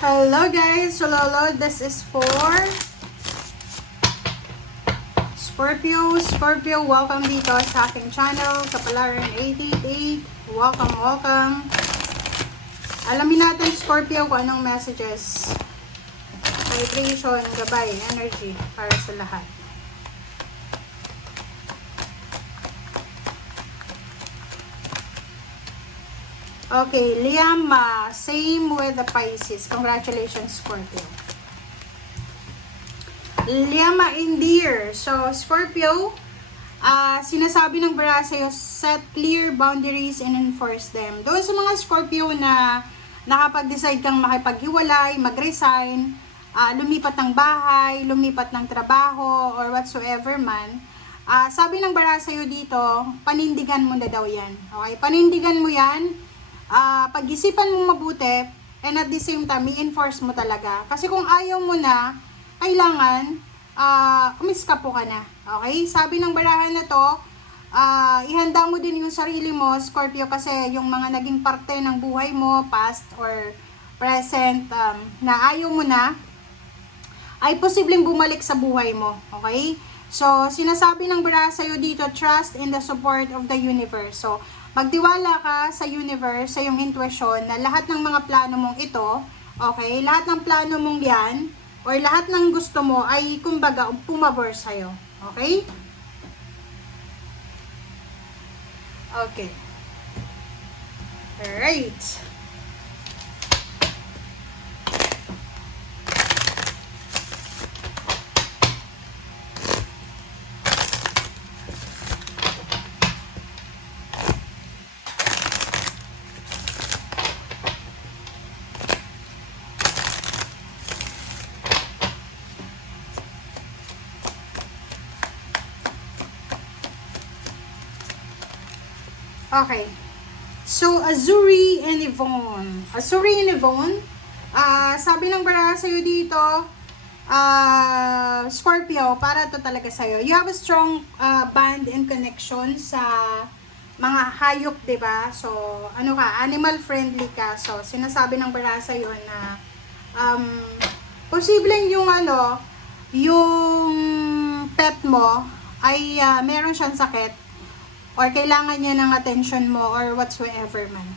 Hello guys, so Lolo, this is for Scorpio, welcome dito sa aking channel, Kapalaran 888. Welcome. Alamin natin Scorpio kung anong messages, vibration, gabay, energy para sa lahat. Okay, Liama, same with the Pisces. Congratulations, Scorpio. Liama in deer. So, Scorpio, sinasabi ng bara sa'yo, set clear boundaries and enforce them. Doon sa mga Scorpio na nakapag-decide kang makipaghiwalay, mag-resign, lumipat ng bahay, lumipat ng trabaho, or whatsoever man, sabi ng bara sa'yo dito, panindigan mo na daw yan. Okay? Panindigan mo yan, pag-isipan mo mabuti, and at the same time, i-enforce mo talaga. Kasi kung ayaw mo na, kailangan, umiskapo ka na. Okay? Sabi ng barahan na to, ihanda mo din yung sarili mo, Scorpio, kasi yung mga naging parte ng buhay mo, past or present, na ayaw mo na, ay posibleng bumalik sa buhay mo. Okay? So, sinasabi ng barahan sa'yo dito, trust in the support of the universe. So, magtiwala ka sa universe, sa iyong intuition, na lahat ng mga plano mong ito, okay, lahat ng plano mong yan, or lahat ng gusto mo ay, kumbaga, pumabor sa'yo. Okay? Okay. Alright. Okay. So, Azuri and Yvonne. Sabi ng bara sa'yo dito, Scorpio, para to talaga sa'yo. You have a strong bond and connection sa mga hayop, diba? So, ano ka, animal friendly ka. So, sinasabi ng bara sa'yo na posibleng yung yung pet mo ay meron siyang sakit, or kailangan niya ng attention mo, or whatsoever man.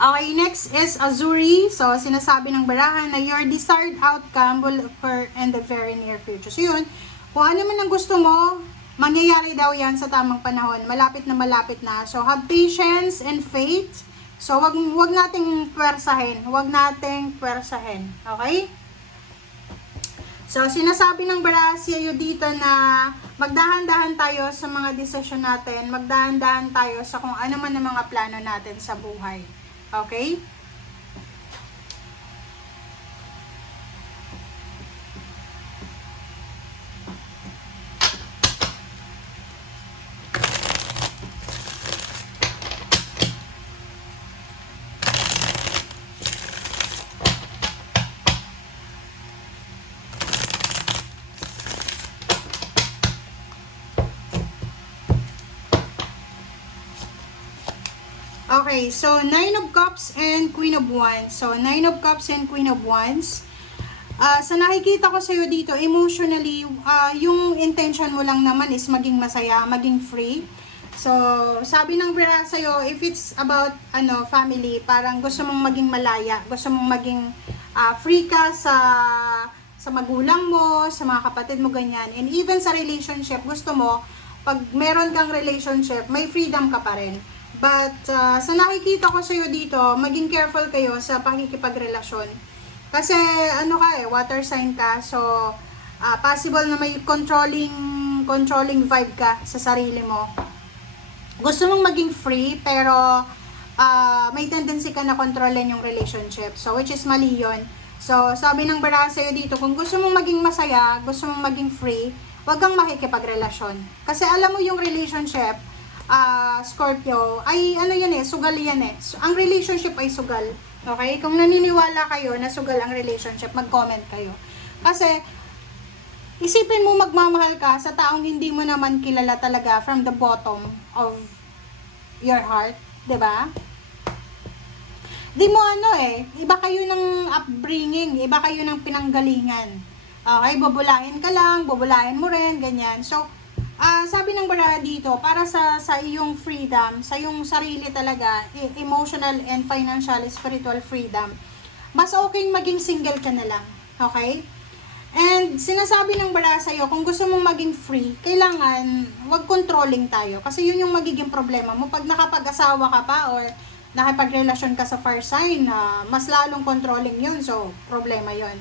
Okay, next is Azuri. So, sinasabi ng barahan na your desired outcome will occur in the very near future. So, yun, kung ano man ang gusto mo, mangyayari daw yan sa tamang panahon. Malapit na. So, have patience and faith. So, wag nating pwersahin. Okay? So, sinasabi ng Barasya dito na magdahan-dahan tayo sa mga desisyon natin, magdahan-dahan tayo sa kung ano man ang mga plano natin sa buhay. Okay? Okay, so Nine of Cups and Queen of Wands. So, Nine of Cups and Queen of Wands. Sa nakikita ko sa'yo dito, emotionally, yung intention mo lang naman is maging masaya, maging free. So, sabi ng Bira sa'yo, if it's about family, parang gusto mong maging malaya, gusto mong maging free ka sa magulang mo, sa mga kapatid mo, ganyan. And even sa relationship, gusto mo, pag meron kang relationship, may freedom ka pa rin. But, sa nakikita ko sa'yo dito, maging careful kayo sa pakikipagrelasyon. Kasi, water sign ka. So, possible na may controlling vibe ka sa sarili mo. Gusto mong maging free, pero may tendency ka na kontrolin yung relationship. So, which is mali yun. So, sabi ng bara sa'yo dito, kung gusto mong maging masaya, gusto mong maging free, wag kang makikipagrelasyon. Kasi alam mo yung relationship, Scorpio, ay sugal yan eh. So, ang relationship ay sugal. Okay? Kung naniniwala kayo na sugal ang relationship, mag-comment kayo. Kasi, isipin mo magmamahal ka sa taong hindi mo naman kilala talaga from the bottom of your heart. 'Di ba? Di mo iba kayo ng upbringing, iba kayo ng pinanggalingan. Okay, bubulahin ka lang, bubulahin mo rin, ganyan. So, sabi ng baraha dito, para sa iyong freedom, sa iyong sarili talaga, emotional and financial, spiritual freedom, mas okay maging single ka na lang. Okay? And sinasabi ng baraha sa'yo, kung gusto mong maging free, kailangan wag controlling tayo. Kasi yun yung magiging problema mo. Pag nakapag-asawa ka pa or nakipagrelasyon ka sa fire sign, mas lalong controlling yun. So, problema yun.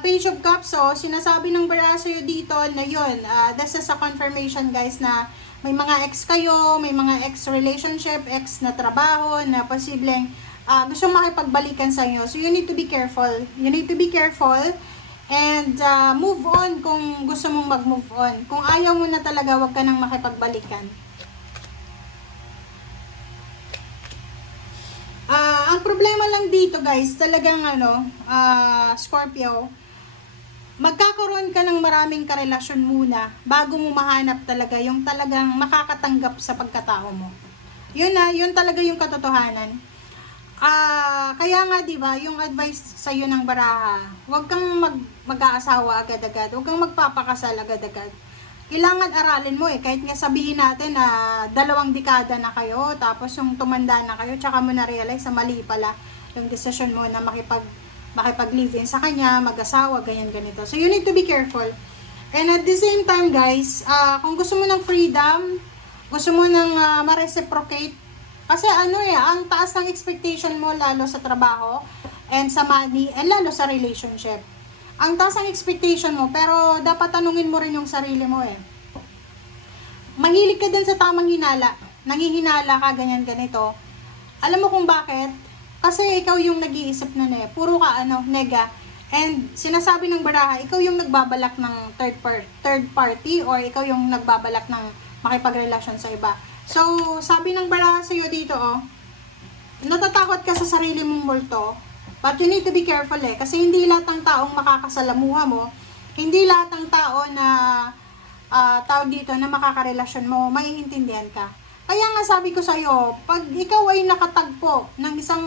Page of Cups, so sinasabi ng baraha sa'yo dito na yun, this is a confirmation guys na may mga ex kayo, may mga ex relationship, ex na trabaho, na posibleng gusto makipagbalikan sa inyo. So you need to be careful. You need to be careful and move on kung gusto mong mag-move on. Kung ayaw mo na talaga, wag ka nang makipagbalikan. Ang problema lang dito guys, talagang Scorpio, magkakaroon ka ng maraming karelasyon muna bago mo mahanap talaga yung talagang makakatanggap sa pagkatao mo. Yun talaga yung katotohanan. Kaya nga 'di ba, yung advice sa iyo ng baraha, huwag kang mag-aasawa agad-agad, huwag kang magpapakasal agad-agad. Kailangan aralin mo kahit nga sabihin natin na 2 dekada na kayo, tapos yung tumanda na kayo, tsaka mo na-realize na mali pala yung decision mo na makipag-live-in sa kanya, mag-asawa, ganyan-ganito. So you need to be careful. And at the same time guys, kung gusto mo ng freedom, gusto mo ng ma-reciprocate, kasi ang taas ng expectation mo lalo sa trabaho, and sa money, and lalo sa relationship. Ang taas ang expectation mo, pero dapat tanungin mo rin yung sarili mo Mahilig ka din sa tamang hinala. Nangihinala ka, ganyan, ganito. Alam mo kung bakit? Kasi ikaw yung nag-iisip na puro ka nega. And sinasabi ng baraha, ikaw yung nagbabalak ng third party, or ikaw yung nagbabalak ng makipagrelasyon sa iba. So, sabi ng baraha sa'yo dito, natatakot ka sa sarili mong multo. But you need to be careful kasi hindi lahat ng taong makakasalamuha mo, hindi lahat ng tao na tao dito na makakarelasyon mo, maiintindihan ka. Kaya nga sabi ko sa'yo, pag ikaw ay nakatagpo ng isang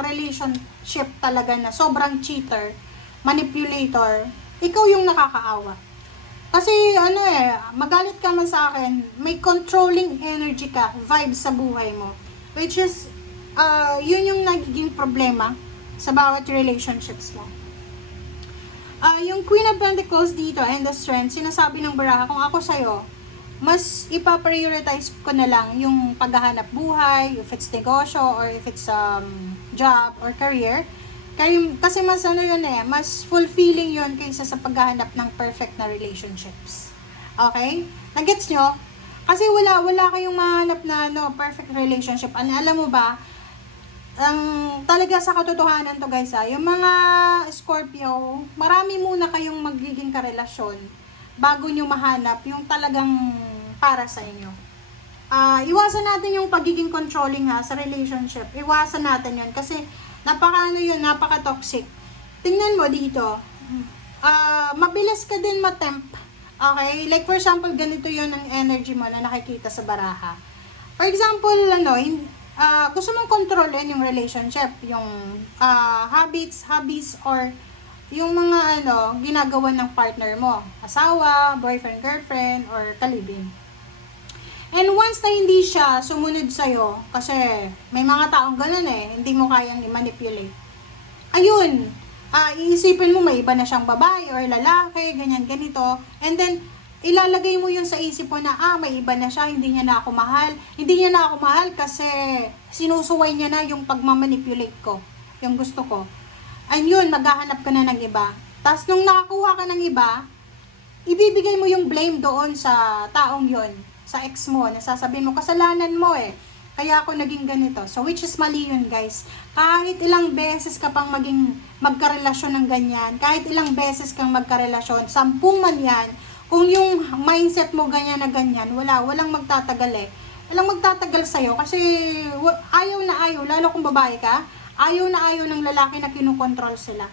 relationship talaga na sobrang cheater, manipulator, ikaw yung nakakaawa. Kasi magalit ka man sa akin, may controlling energy ka, vibe sa buhay mo. Which is, yun yung nagiging problema sa bawat relationships mo. Yung Queen of Pentacles dito and the Strength, sinasabi ng baraha, kung ako sa'yo, mas ipa-prioritize ko na lang yung paghahanap buhay, if it's negosyo, or if it's job or career. Kasi mas mas fulfilling yun kaysa sa paghahanap ng perfect na relationships. Okay? Nagets nyo? Kasi wala kayong mahanap na perfect relationship. Alam mo ba, talaga sa katotohanan to guys yung mga Scorpio, marami muna kayong magiging karelasyon bago nyo mahanap yung talagang para sa inyo. Iwasan natin yung pagiging controlling sa relationship. Iwasan natin yun kasi napaka-toxic. Tingnan mo dito, mabilis ka din matempt. Okay? Like for example, ganito yun ang energy mo na nakikita sa baraha. For example, gusto mong kontrolin yung relationship, yung habits, or yung mga ginagawa ng partner mo, asawa, boyfriend, girlfriend, or kalibin. And once na hindi siya sumunod sa'yo, kasi may mga taong ganun hindi mo kayang i-manipulate. Ayun, iisipin mo may iba na siyang babae or lalaki, ganyan, ganito. And then, ilalagay mo yun sa isip mo na, may iba na siya, hindi niya na ako mahal. Hindi niya na ako mahal kasi sinusuway niya na yung pagmamanipulate ko, yung gusto ko. And yun, maghahanap ka na ng iba. Tapos nung nakakuha ka ng iba, ibibigay mo yung blame doon sa taong yun, sa ex mo, nasasabihin mo, kasalanan mo kaya ako naging ganito. So, which is mali yun, guys. Kahit ilang beses ka pang magkarelasyon ng ganyan, kahit ilang beses kang magkarelasyon, 10 man yan, kung yung mindset mo ganyan na ganyan, walang magtatagal Walang magtatagal sa'yo kasi ayaw na ayaw, lalo kung babae ka, ayaw na ayaw ng lalaki na kinukontrol sila.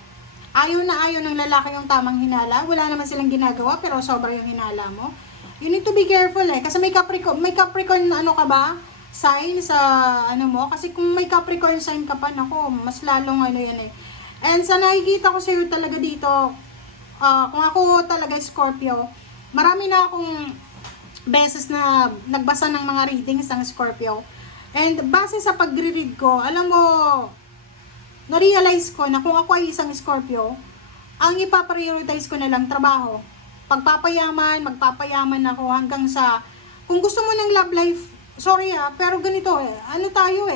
Ayaw na ayaw ng lalaki yung tamang hinala, wala naman silang ginagawa pero sobra yung hinala mo. You need to be careful kasi may Capricorn ka ba? sign sa ano mo. Kasi kung may Capricorn sign ka pa, nako, mas lalong ano yan eh. And sa nakikita ko sa'yo talaga dito, kung ako talaga Scorpio, marami na akong beses na nagbasa ng mga readings ng Scorpio. And base sa pagre-read ko, alam mo, na-realize ko na kung ako ay isang Scorpio, ang ipaprioritize ko na lang trabaho. Pagpapayaman, magpapayaman ako hanggang sa, kung gusto mo ng love life, sorry pero ganito ano tayo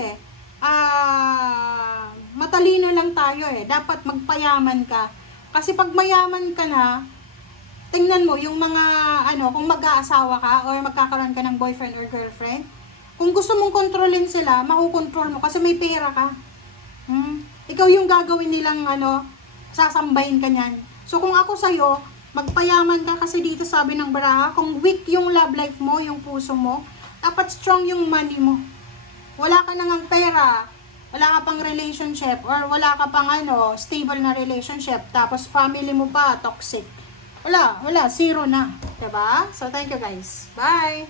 matalino lang tayo dapat magpayaman ka. Kasi pag mayaman ka na, tingnan mo yung mga kung mag-aasawa ka or magkakaroon ka ng boyfriend or girlfriend, kung gusto mong kontrolin sila, makukontrol mo kasi may pera ka. Ikaw yung gagawin nilang sasambahin ka niyan. So kung ako sa'yo, magpayaman ka kasi dito sabi ng baraha, kung weak yung love life mo, yung puso mo, dapat strong yung money mo. Wala ka nang pera, wala ka pang relationship, or wala ka pang stable na relationship, tapos family mo pa, toxic. Wala, zero na. Diba? So thank you guys. Bye!